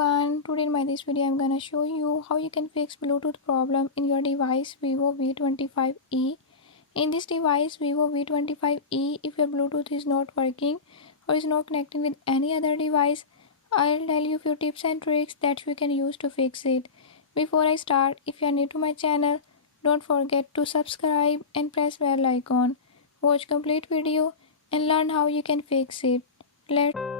everyone, today in this video I'm gonna show you how you can fix Bluetooth problem in your device Vivo V25e. In this device Vivo V25e, if your Bluetooth is not working or is not connecting with any other device, I'll tell you few tips and tricks that you can use to fix it. Before I start, if you are new to my channel, don't forget to subscribe and press bell icon. Watch complete video and learn how you can fix it. Let's